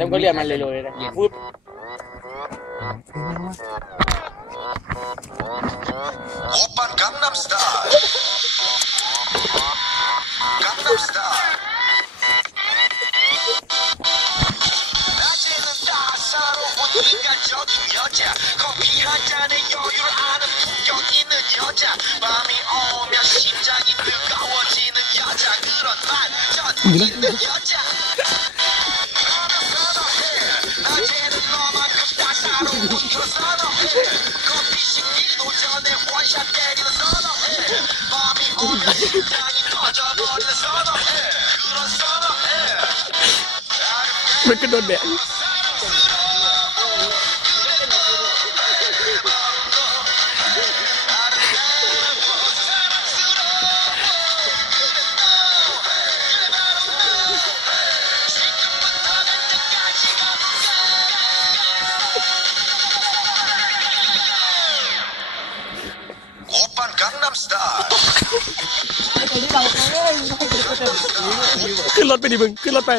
Δεν πολύ αμαλελό, ρε. Φουπ. Open Gangnam Style. Gangnam Style. 낮에는 따사로운 인간적인 여자. 커피 한 잔에 여유를 아는 품격 있는 여자. 밤이 오면 심장이 뜨거워지는 여자. 그런 만전 있는 여자. 왜 끊었네 ขึ้นรถไปดิมึงขึ้นรถไป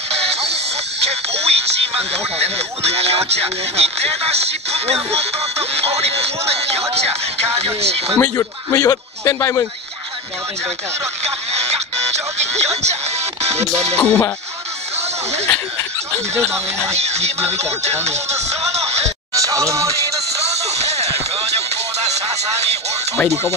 h ไม่หยุดไม่หยุดเต้นไปมึงกูมาไปดิเขาไป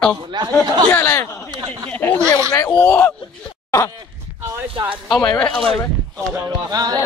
เอาเฮียอะไรอู้เมียบอกไงอู้เอาไอ้จานเอาใหม่ไหมเอาใหม่ไหมเอาใหม่